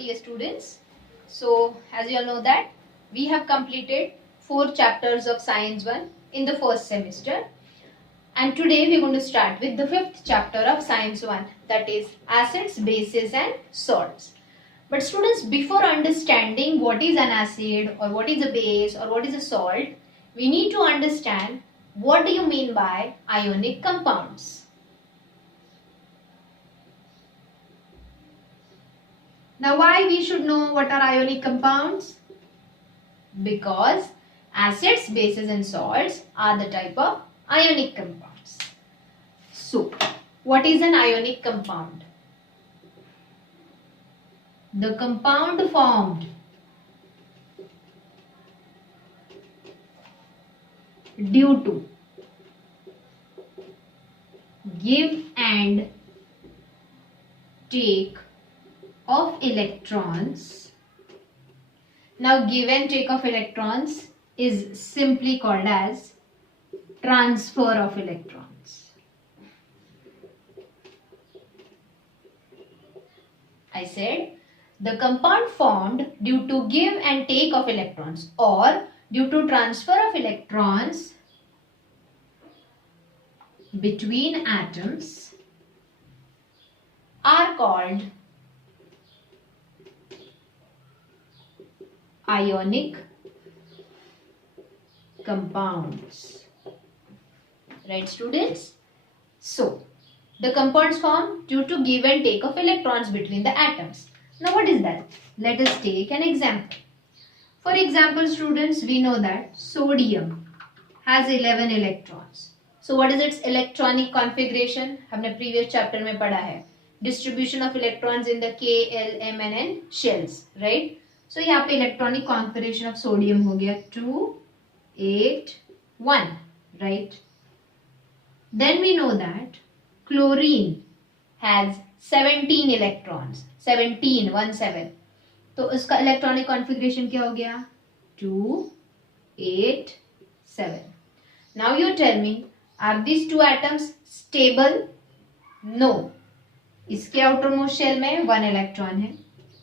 dear students. So as you all know that we have completed 4 chapters of Science 1 in the first semester, and today we are going to start with the 5th chapter of Science 1, that is acids, bases and salts. But students, before understanding what is an acid or what is a base or what is a salt, we need to understand what do you mean by ionic compounds. Now why we should know what are ionic compounds? Because acids, bases and salts are the type of ionic compounds. So, what is an ionic compound? The compound formed due to give and take of electrons. Now give and take of electrons is simply called as transfer of electrons. I said the compound formed due to give and take of electrons or due to transfer of electrons between atoms are called ionic compounds. Right, students? So, the compounds formed due to give and take of electrons between the atoms. Now, what is that? Let us take an example. For example, students, we know that sodium has 11 electrons. So, what is its electronic configuration? हमने previous chapter में पढ़ा है. Distribution of electrons in the K, L, M, and N shells, right? So यहाँ पे electronic configuration of sodium हो गया 2, 8, 1, right? Then we know that chlorine has 17 electrons, 17, 1, 7. तो उसका इलेक्ट्रॉनिक कॉन्फिगरेशन क्या हो गया 2, 8, 7. Now you tell me, are these two atoms stable? No. इसके आउटरमोस्ट शेल में 1 इलेक्ट्रॉन है,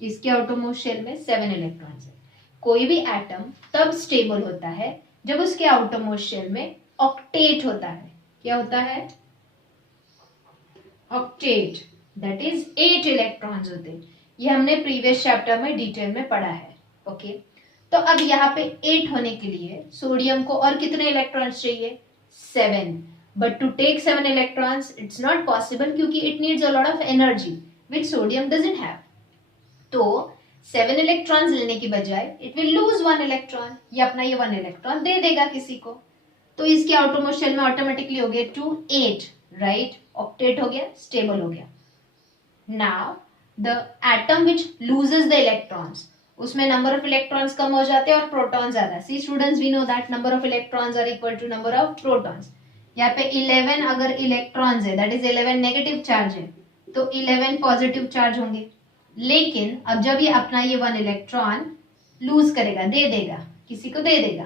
इसके आउटरमोस्ट शेल में 7 इलेक्ट्रॉन्स है. कोई भी एटम तब स्टेबल होता है जब उसके आउटरमोस्ट शेल में ऑक्टेट होता है. क्या होता है? ऑक्टेट, दैट इज 8 इलेक्ट्रॉन्स होते हैं. ये हमने प्रीवियस चैप्टर में डिटेल में पढ़ा है. ओके, तो अब यहाँ पे 8 होने के लिए सोडियम को और कितने इलेक्ट्रॉन्स चाहिए? 7. But to take 7 electrons it's not possible क्योंकि it needs a lot of energy which sodium doesn't have. तो 7 इलेक्ट्रॉन्स लेने की बजाय इट विल लूज 1 इलेक्ट्रॉन. ये अपना ये 1 इलेक्ट्रॉन दे देगा किसी को. तो इसके आउटरमोस्ट शेल में ऑटोमेटिकली हो गया 2, 8, राइट? ऑक्टेट हो गया, स्टेबल हो गया. Now the atom which loses the electrons, उसमें नंबर ऑफ इलेक्ट्रॉन्स कम हो जाते हैं और प्रोटॉन्स ज्यादा. See students, we know that number of electrons are equal to number of protons. यहाँ पे 11 अगर इलेक्ट्रॉन्स है, दैट इज 11 नेगेटिव चार्ज है, तो 11 पॉजिटिव चार्ज होंगे. लेकिन अब जब ये अपना ये 1 इलेक्ट्रॉन लूज करेगा, दे देगा, किसी को दे देगा,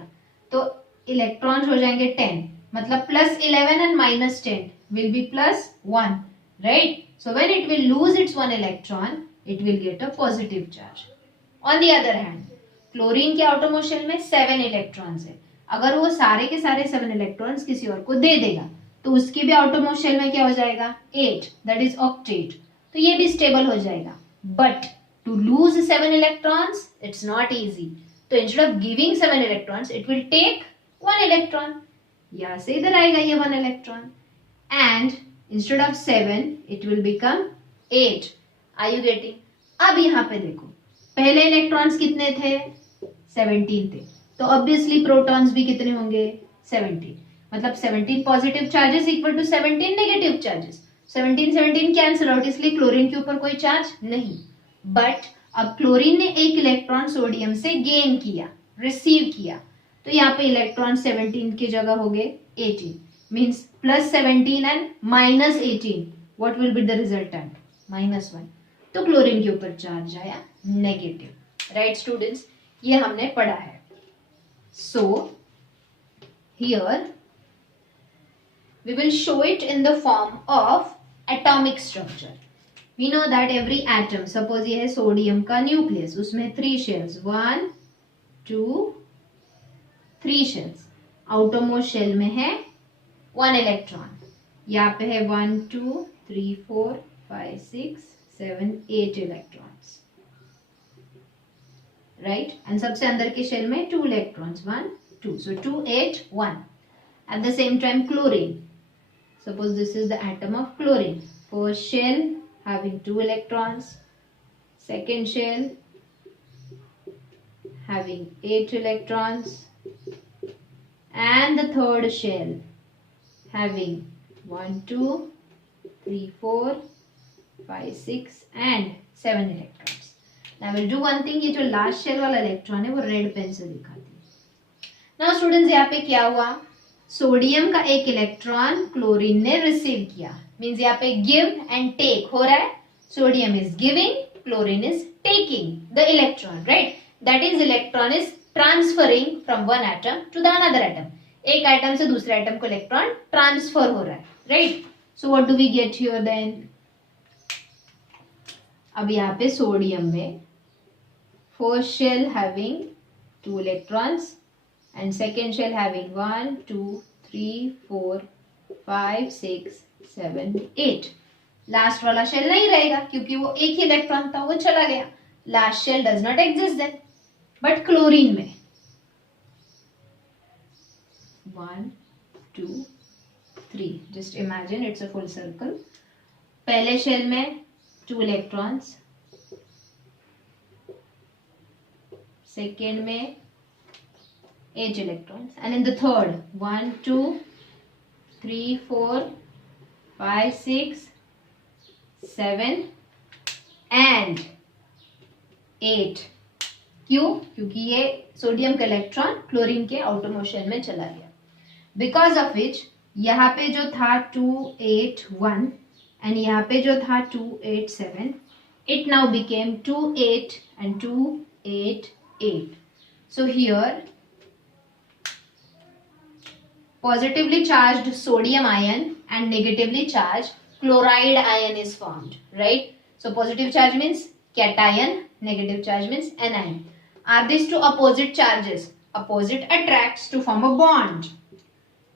तो इलेक्ट्रॉन्स हो जाएंगे 10. मतलब +11 and -10 will be +1, right? So when it will lose its 1 electron, it will get a positive charge. On the other hand, chlorine के आउटरमोस्ट शेल में 7 इलेक्ट्रॉन्स है. अगर वो सारे के सारे 7 इलेक्ट्रॉन्स किसी और को दे देगा तो उसके भी आउटरमोस्ट शेल में क्या हो जाएगा? 8, दैट इज ऑक्टेट. तो ये भी स्टेबल हो जाएगा. But to lose 7 electrons, it's not easy. So instead of giving 7 electrons, it will take 1 electron. यहाँ से इधर आएगा ये 1 electron. And instead of 7, it will become 8. Are you getting? अब यहाँ पे देखो, पहले इलेक्ट्रॉन्स कितने थे? 17 थे. तो obviously प्रोटॉन्स भी कितने होंगे? 17. मतलब 17 positive charges equal to 17 negative charges. 17 cancel out, इसलिए क्लोरीन के ऊपर कोई चार्ज नहीं. बट अब क्लोरीन ने 1 इलेक्ट्रॉन सोडियम से गेन किया, रिसीव किया, तो यहाँ पे इलेक्ट्रॉन 17 की जगह हो गए 18. मीन्स +17 एंड -18. What will be the resultant? -1. तो क्लोरीन के ऊपर चार्ज आया नेगेटिव. राइट स्टूडेंट्स, ये हमने पढ़ा है. So here we will show it in the form of atomic structure. We know that every atom, suppose ये है सोडियम का न्यूक्लियस, उसमें 3 शेल्स, 1 2 3 शेल्स। आउटरमोस्ट शेल में है 1 इलेक्ट्रॉन। यहाँ पे है 1 2 3 4 5 6 7 8 इलेक्ट्रॉन्स, राइट। एंड सबसे अंदर के शेल में 2 इलेक्ट्रॉन्स, 1 2, so 2 8 1. At the same time, chlorine, suppose this is the atom of chlorine. First shell having 2 electrons, second shell having 8 electrons, and the third shell having 1 2 3 4 5 6 and 7 electrons. Now we'll do one thing, ये जो last shell वाला electron है वो red pen से दिखाती है। Now students, यहाँ पे क्या हुआ, सोडियम का एक इलेक्ट्रॉन क्लोरीन ने रिसीव किया, मींस यहाँ पे गिव एंड टेक हो रहा है। Sodium is giving, chlorine is taking the electron, right. That is electron is transferring from one atom to the another atom. एक एटम से दूसरे एटम को इलेक्ट्रॉन ट्रांसफर हो रहा है, right. So what do we get here then? अब यहाँ पे सोडियम में first shell having 2 electrons and second shell having 1 2 3 4 5 6 7 8. लास्ट वाला शेल नहीं रहेगा क्योंकि वो एक ही इलेक्ट्रॉन था, वो चला गया। Last shell does not exist then. But chlorine में 1 2 3, just imagine it's a full circle. पहले शेल में 2 इलेक्ट्रॉन्स, सेकेंड में 8 electrons, and in the third 1 2 3 4 5 6 7 and 8. क्यों? क्योंकि ये सोडियम का इलेक्ट्रॉन क्लोरीन के आउटरमोस्ट शेल में चला गया, बिकॉज ऑफ विच यहाँ पे जो था 2 8 1 एंड यहाँ पे जो था 2 8 7, it now became 2 8 and 2 8 8. So here positively charged sodium ion and negatively charged chloride ion is formed, right? So positive charge means cation, negative charge means anion. Are these two opposite charges? Opposite attracts to form a bond.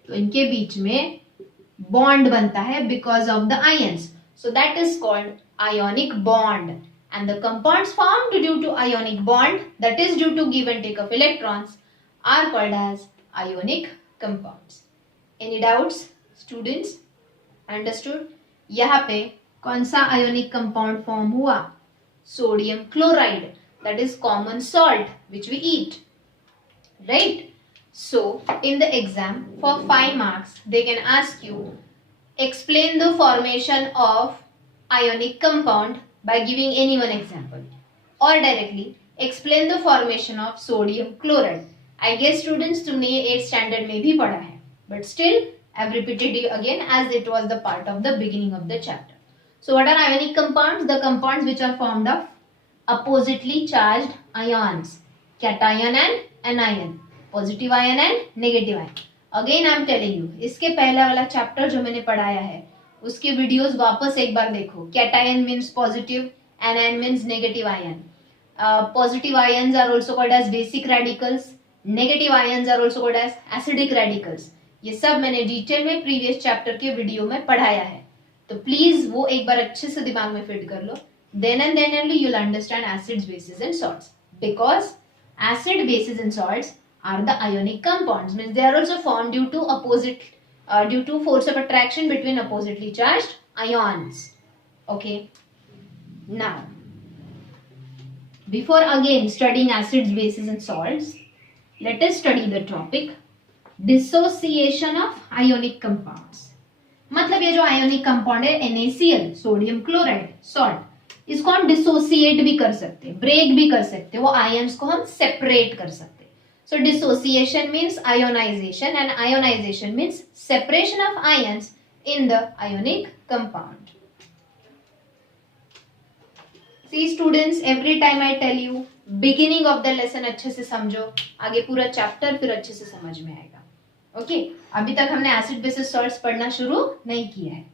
तो इनके बीच में bond बनता है because of the ions. So that is called ionic bond. And the compounds formed due to ionic bond, that is due to give and take of electrons, are called as ionic compounds. Any doubts students? Understood? यहाँ पे कौन सा ionic compound form हुआ? Sodium chloride, that is common salt which we eat, right? So in the exam for 5 marks they can ask you explain the formation of ionic compound by giving any one example, or directly explain the formation of sodium chloride. I guess students तुमने ये 8th standard में भी पढ़ा है, but still I've repeated it again as it was the part of the beginning of the chapter. So what are ionic compounds? The compounds which are formed of oppositely charged ions, cation and anion, positive ion and negative ion. Again I am telling you, इसके पहला वाला chapter जो मैंने पढ़ाया है उसके वीडियोस वापस एक बार देखो। cation means positive, anion means negative ion. Positive ions are also called as basic radicals, negative ions are also called as acidic radicals. ये सब मैंने डिटेल में प्रीवियस चैप्टर के वीडियो में पढ़ाया है, तो प्लीज वो एक बार अच्छे से दिमाग में फिट कर लो। Then and then only you will understand acids, bases and salts, because acid, bases and salts are the ionic compounds, means they are also formed due to force of attraction between oppositely charged ions. Okay, now before again studying acids, bases and salts, let us study the topic dissociation of ionic compounds. मतलब ये जो ionic compound है NaCl, sodium chloride, salt, इसको हम डिसोसिएट भी कर सकते हैं, ब्रेक भी कर सकते हैं, वो आयंस को हम सेपरेट कर सकते हैं। So dissociation means ionization and ionization means separation of ions in the ionic compound. See students, every time I tell you beginning of the lesson अच्छे से समझो, आगे पूरा चैप्टर फिर अच्छे से समझ में आएगा। ओके, अभी तक हमने एसिड बेसिस सॉल्ट्स पढ़ना शुरू नहीं किया है।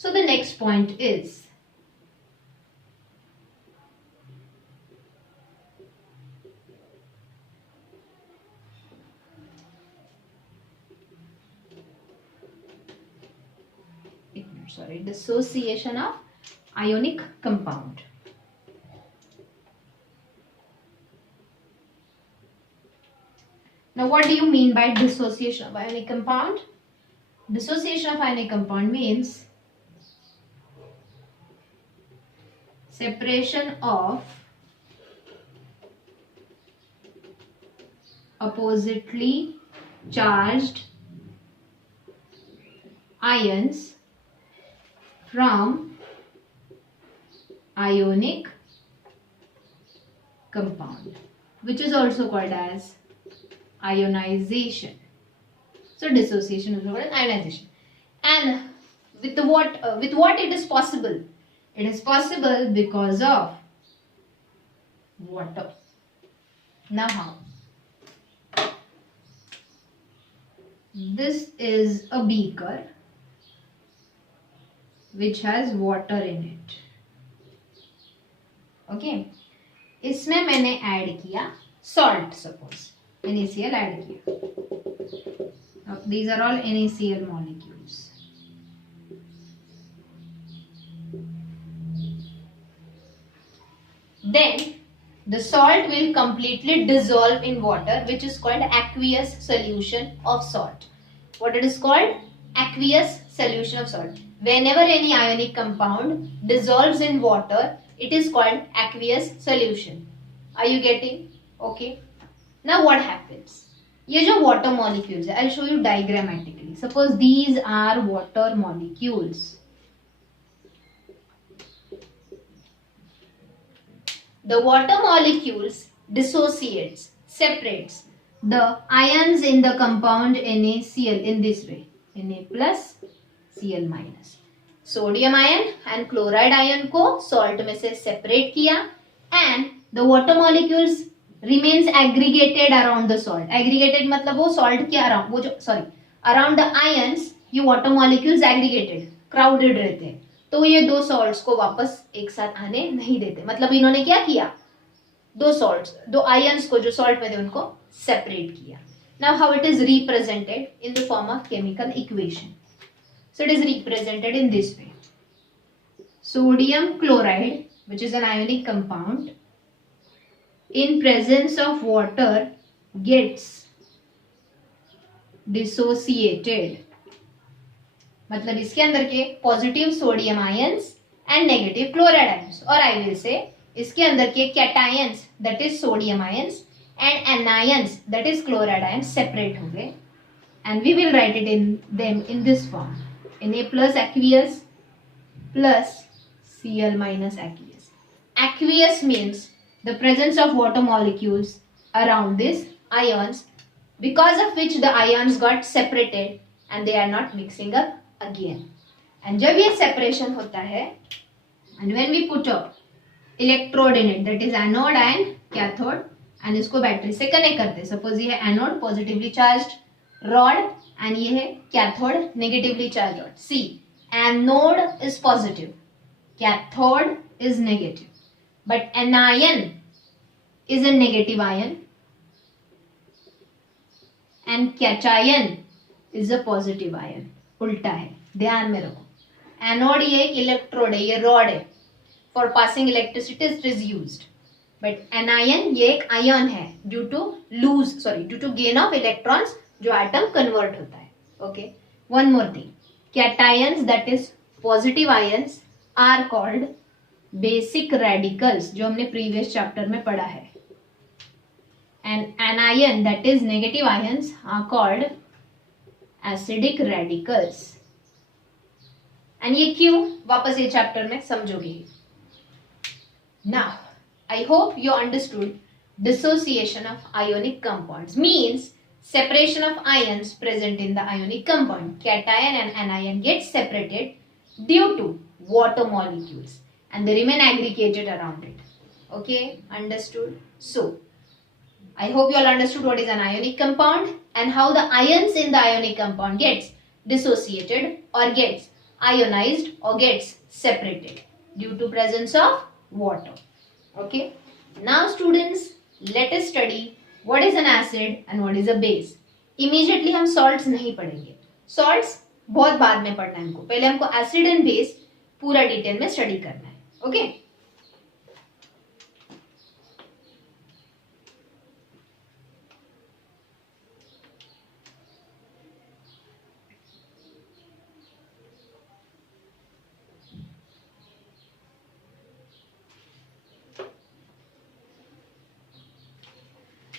So the next point is dissociation of ionic compound. Now what do you mean by dissociation of ionic compound? Dissociation of ionic compound means separation of oppositely charged ions from ionic compound, which is also called as ionization. So dissociation is called as ionization. And with what it is possible? It is possible because of water. Now how? This is a beaker which has water in it. Okay, इसमें मैंने ऐड किया salt, suppose NaCl add किया. Now, these are all NaCl molecules. Then the salt will completely dissolve in water, which is called aqueous solution of salt. What it is called? Aqueous solution of salt. Whenever any ionic compound dissolves in water, it is called aqueous solution. Are you getting? Okay. Now what happens? ये जो water molecules है, I'll show you diagrammatically. Suppose these are water molecules. The water molecules dissociates, separates the ions in the compound NaCl in this way. Na plus Cl minus. Sodium ion and chloride ion को salt में से separate किया, and the water molecules remains aggregated around the salt. Aggregated मतलब वो salt के around, वो जो around the ions ये water molecules aggregated, crowded रहते हैं. तो ये दो salts को वापस एक साथ आने नहीं देते. मतलब इन्होंने क्या किया? दो ions को जो salt में थे उनको separate किया. Now how it is represented in the form of chemical equation? So it is represented in this way. Sodium chloride, which is an ionic compound, in presence of water gets dissociated. मतलब इसके अंदर के positive sodium ions and negative chloride ions, और I will say इसके अंदर के cations that is sodium ions and anions that is chloride ions separate हो गए, and we will write it in them in this form, Na plus aqueous plus Cl minus aqueous. Aqueous means the presence of water molecules around these ions, because of which the ions got separated and they are not mixing up again. And जब ये separation होता है, and when we put a electrode in it, that is anode and cathode, and इसको battery से connect करते हैं. Suppose ये है anode positively charged rod and ये है cathode negatively charge rod. See, anode is positive, cathode is negative, but anion is a negative ion and cation is a positive ion. उल्टा है, ध्यान में रखो. एनोड ये एक इलेक्ट्रोड है, ये रॉड है, for passing electricity it is used, but anion ये एक आयन है due to gain of electrons जो एटम कन्वर्ट होता है. Okay, one more thing, cations that is positive ions are called basic radicals, जो हमने प्रीवियस चैप्टर में पढ़ा है, and anion that is negative ions are called acidic radicals. and ये क्यों, वापस ये चैप्टर में समझोगे. now I hope you understood dissociation of ionic compounds means separation of ions present in the ionic compound. Cation and anion get separated due to water molecules and they remain aggregated around it. Okay, understood? So I hope you all understood what is an ionic compound and how the ions in the ionic compound gets dissociated or gets ionized or gets separated due to presence of water. Okay. Now students, let us study what is an acid and what is a base. Immediately हम salts नहीं पढ़ेंगे. Salts बहुत बाद में पढ़ना है हमको, पहले हमको एसिड एंड बेस पूरा डिटेल में स्टडी करना है. ओके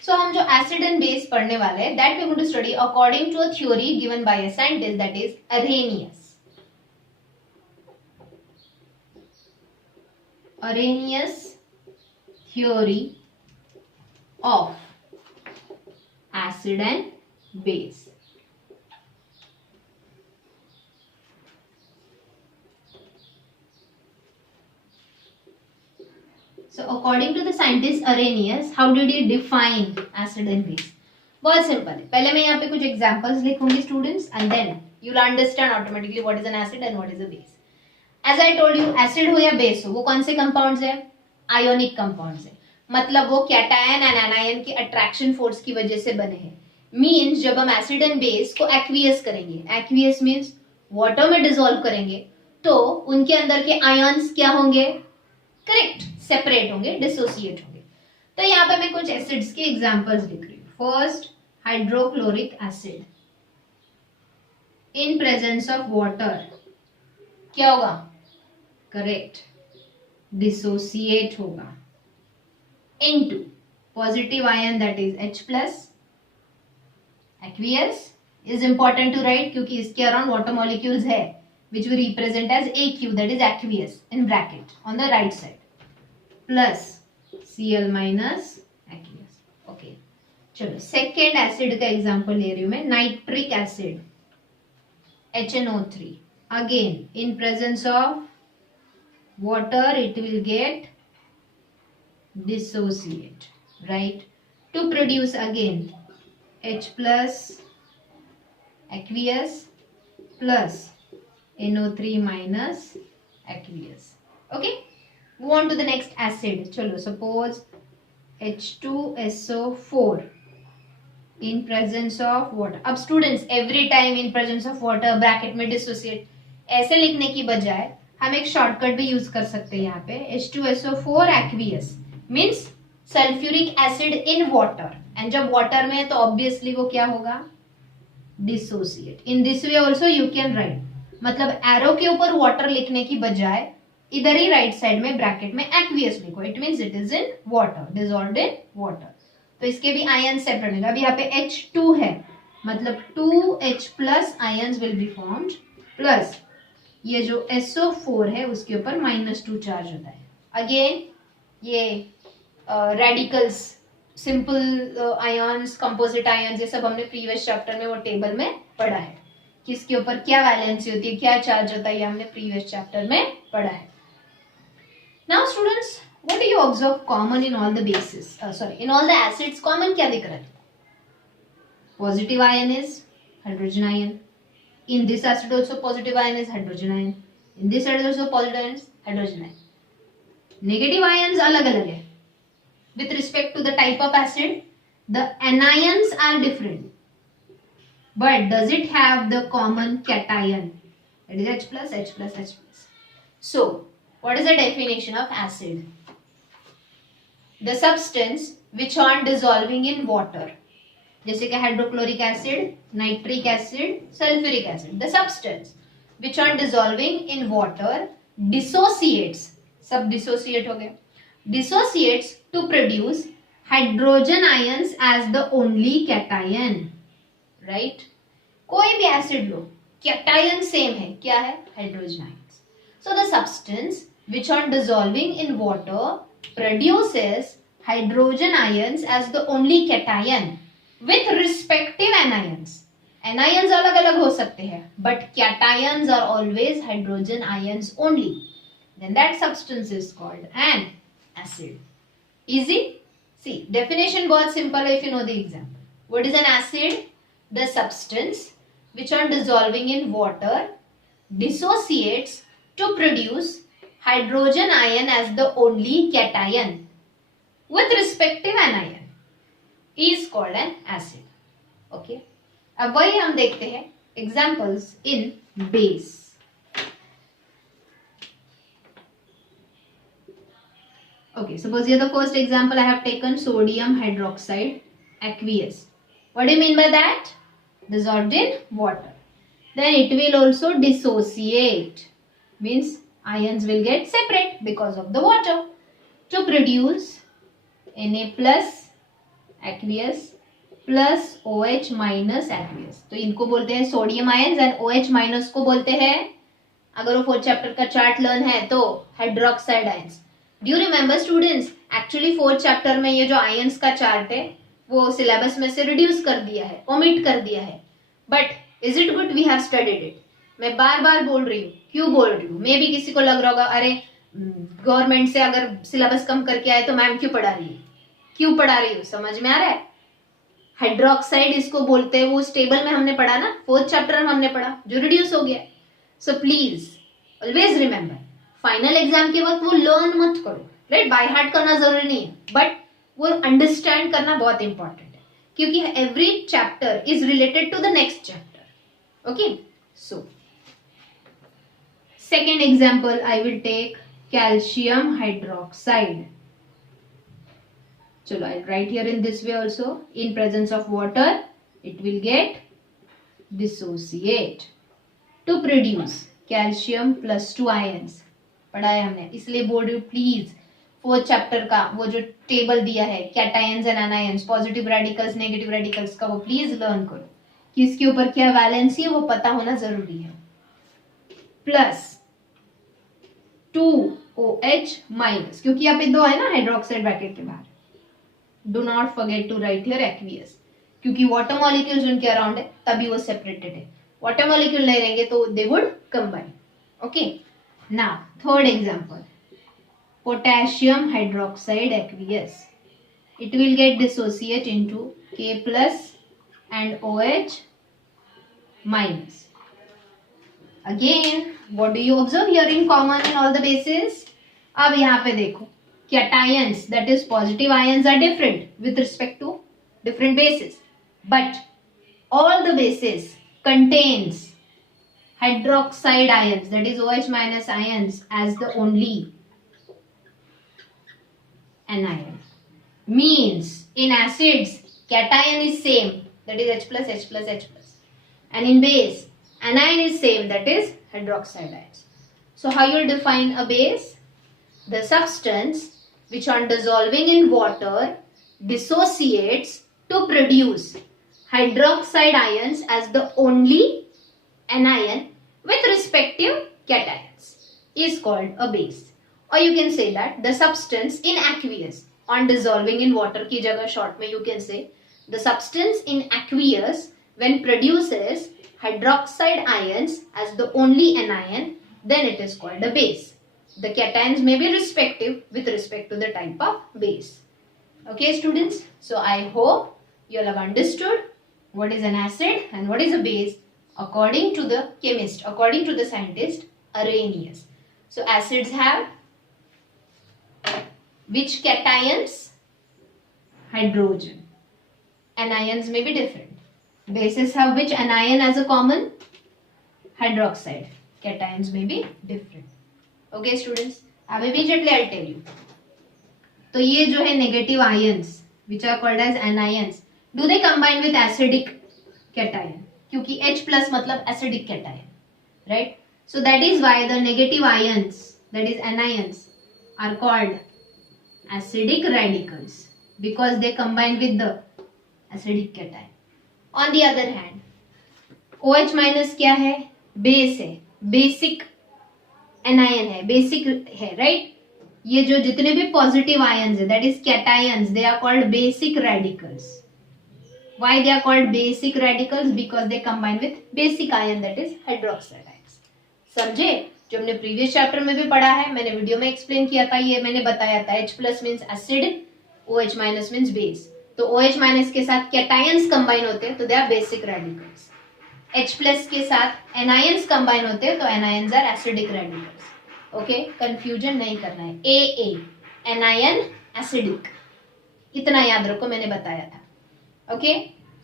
सो हम जो एसिड एंड बेस पढ़ने वाले हैं that we going to study according to a theory given by a scientist that is Arrhenius theory of acid and base. So according to the scientist Arrhenius, how did he define acid and base? बहुत simple है. पहले मैं यहाँ पे कुछ examples लिखूंगी students and then you will understand automatically what is an acid and what is a base. As I told you, acid हो या बेस हो, वो कौन से कंपाउंड्स है? आयोनिक कंपाउंड्स है. मतलब वो कैटायन एंड एनायन की अट्रैक्शन फोर्स की वजह से बने हैं. मींस जब हम एसिड एंड बेस को एक्वियस करेंगे, एक्वियस मींस वाटर में डिसॉल्व करेंगे, तो उनके अंदर के आयन्स क्या होंगे? करेक्ट, सेपरेट होंगे, डिसोसिएट होंगे. तो यहाँ पे मैं कुछ एसिड्स के एग्जांपल्स लिख रही हूँ. First, hydrochloric acid in presence of water क्या होगा? करेक्ट, डिसोसिएट होगा into positive ion that is H plus. Aqueous is important to write क्योंकि इसके अराउंड वाटर मॉलिक्यूल्स है which we represent as AQ, that is aqueous in bracket on the right side, plus Cl minus aqueous. Okay, चलो second acid का एग्जांपल ले रही हूं मैं. Nitric acid HNO3. Again, in presence of water, it will get dissociate, right? To produce again H plus aqueous plus NO3 minus aqueous. Okay, move on to the next acid. चलो, suppose H2SO4 in presence of water. अब students, every time in presence of water bracket में dissociate ऐसे लिखने की बजाय हम एक शॉर्टकट भी यूज कर सकते हैं. यहाँ पे H2SO4 aqueous means sulphuric acid in water, and जब वाटर में है तो ऑब्वियसली वो क्या होगा? Dissociate. In this way also you can write, मतलब एरो के ऊपर वाटर लिखने की बजाय इधर ही राइट साइड में ब्रैकेट में एक्वियस लिखो. It means it is in water, dissolved in water. तो इसके भी आयन सेपरेट होंगे. अब यहाँ पे H2 है, मतलब 2H plus ions will be formed, plus ये जो SO4 है उसके ऊपर -2 चार्ज होता है. अगेन ये radicals, simple ions, composite ions, ये सब हमने प्रीवियस चैप्टर में वो टेबल में पढ़ा है. किसके ऊपर क्या वैलेंसी होती है, क्या चार्ज होता है, ये हमने प्रीवियस चैप्टर में पढ़ा है. Now students, what do you observe common in all the basis, in all the acids common क्या दिख रहा है? Positive ion is hydrogen ion. In this acid also positive ion is hydrogen ion. In this acid also positive ion is hydrogen ion. Negative ions अलग अलग है. With respect to the type of acid, the anions are different. But does it have the common cation? That is H plus, H plus, H plus. So, what is the definition of acid? The substance which on dissolving in water, जैसे कि hydrochloric acid, nitric acid, sulphuric acid, the substance which are dissolving in water dissociates, सब dissociate हो गए, dissociates to produce hydrogen ions as the only cation. Right, कोई भी acid लो, cation same है, क्या है? Hydrogen ions. So the substance which are dissolving in water produces hydrogen ions as the only cation with respective anions. Anions अलग अलग हो सकते हैं, but cations are always hydrogen ions only. Then that substance is called an acid. Easy? See, definition बहुत simple है if you know the example. What is an acid? The substance which on dissolving in water dissociates to produce hydrogen ion as the only cation with respective anion is called an acid. Okay, अब वही हम देखते हैं examples in base. Okay, suppose here the first example I have taken sodium hydroxide aqueous. What do you mean by that? Dissolved in water. Then it will also dissociate. Means ions will get separate because of the water to produce Na plus aqueous plus OH minus aqueous. तो इनको बोलते हैं sodium ions and OH minus को बोलते हैं, अगर वो 4th chapter का चार्ट लर्न है तो, hydroxide ions. Do you remember students, actually 4th chapter में ये जो आयंस का चार्ट है वो सिलेबस में से रिड्यूस कर दिया है, ओमिट कर दिया है. But is it good we have studied it. मैं बार बार बोल रही हूँ, क्यों बोल रही हूँ? मे भी किसी को लग रहा होगा अरे गवर्नमेंट से अगर सिलेबस कम करके आए तो मैम क्यों पढ़ा रही है, क्यों पढ़ा रही हूँ, समझ में आ रहा है? हाइड्रोक्साइड इसको बोलते हैं, वो टेबल में हमने पढ़ा ना, 4th चैप्टर में हमने पढ़ा, जो रिड्यूस हो गया. So please always remember, final exam के वक्त वो लर्न मत करो, राइट? बाय हार्ट करना जरूरी नहीं है, बट वो अंडरस्टैंड करना बहुत इंपॉर्टेंट है, क्योंकि every chapter is related to the next chapter. Okay, so second example I will take calcium hydroxide. Chalo, I'll write here in this way also. In presence of water, it will get dissociate to produce calcium plus 2 ions. पढ़ा है हमने, इसलिए बोल रही हूँ please 4th chapter का वो जो टेबल दिया है cations and anions, positive radicals negative radicals का, वो प्लीज लर्न करो. किसके ऊपर क्या वैलेंसी है वो पता होना जरूरी है. प्लस 2OH माइनस, क्योंकि यहाँ पे 2 है ना हाइड्रोक्साइड ब्रैकेट के बाहर. Do not forget to write here aqueous, क्योंकि वाटर मॉलिक्यूल्स उनके अराउंड है तभी वो सेपरेटेड है. वाटर मॉलिक्यूल नहीं रहेंगे तो they would combine. Okay, now third example, potassium hydroxide aqueous. It will get dissociate into K plus and OH minus. Again, what do you observe here in common in all the bases? अब यहाँ पे देखो, cations, that is positive ions, are different with respect to different bases, but all the bases contains hydroxide ions, that is OH minus ions, as the only anion. Means in acids cation is same, that is H plus H plus H plus, and in base anion is same, that is hydroxide ions. So how you will define a base? The substance which on dissolving in water dissociates to produce hydroxide ions as the only anion with respective cations is called a base. Or you can say that the substance in aqueous on dissolving in water की जगह short में you can say the substance in aqueous when produces hydroxide ions as the only anion, then it is called a base. The cations may be respective with respect to the type of base. Okay students, so I hope you all have understood what is an acid and what is a base according to the chemist, according to the scientist Arrhenius. So acids have which cations? Hydrogen. Anions may be different. Bases have which anion as a common? Hydroxide. Cations may be different. Okay students, अब immediately I'll tell you. तो ये जो है negative ions which are called as anions, do they combine with acidic cation? क्योंकि H plus मतलब acidic cation, right? So that is why the negative ions, that is anions, are called acidic radicals because they combine with the acidic cation. On the other hand, OH minus क्या है? Base है, basic anion है, basic है, right? ये जो जितने भी positive ions है, that is cations, they are called basic radicals. Why they are called basic radicals? Because they combine with basic ion, that is hydroxide ions. समझे? जो हमने प्रीवियस चैप्टर में भी पढ़ा है, मैंने वीडियो में एक्सप्लेन किया था, ये मैंने बताया था. H plus means acid, OH minus means base. तो OH माइनस के साथ कैटायंस कंबाइन होते हैं तो they are basic radicals. H plus के साथ एनायंस कंबाइन होते हैं तो anions are acidic radicals. Okay, confusion नहीं करना है. AA एनायन एसिडिक, इतना याद रखो, मैंने बताया था. Okay,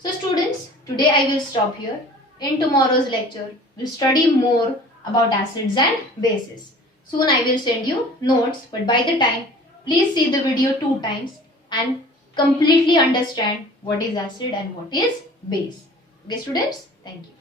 so students, today I will stop here. In tomorrow's lecture, we'll study more about acids and bases. Soon I will send you notes, but by the time, please see the video 2 times and completely understand what is acid and what is base. Okay students, thank you.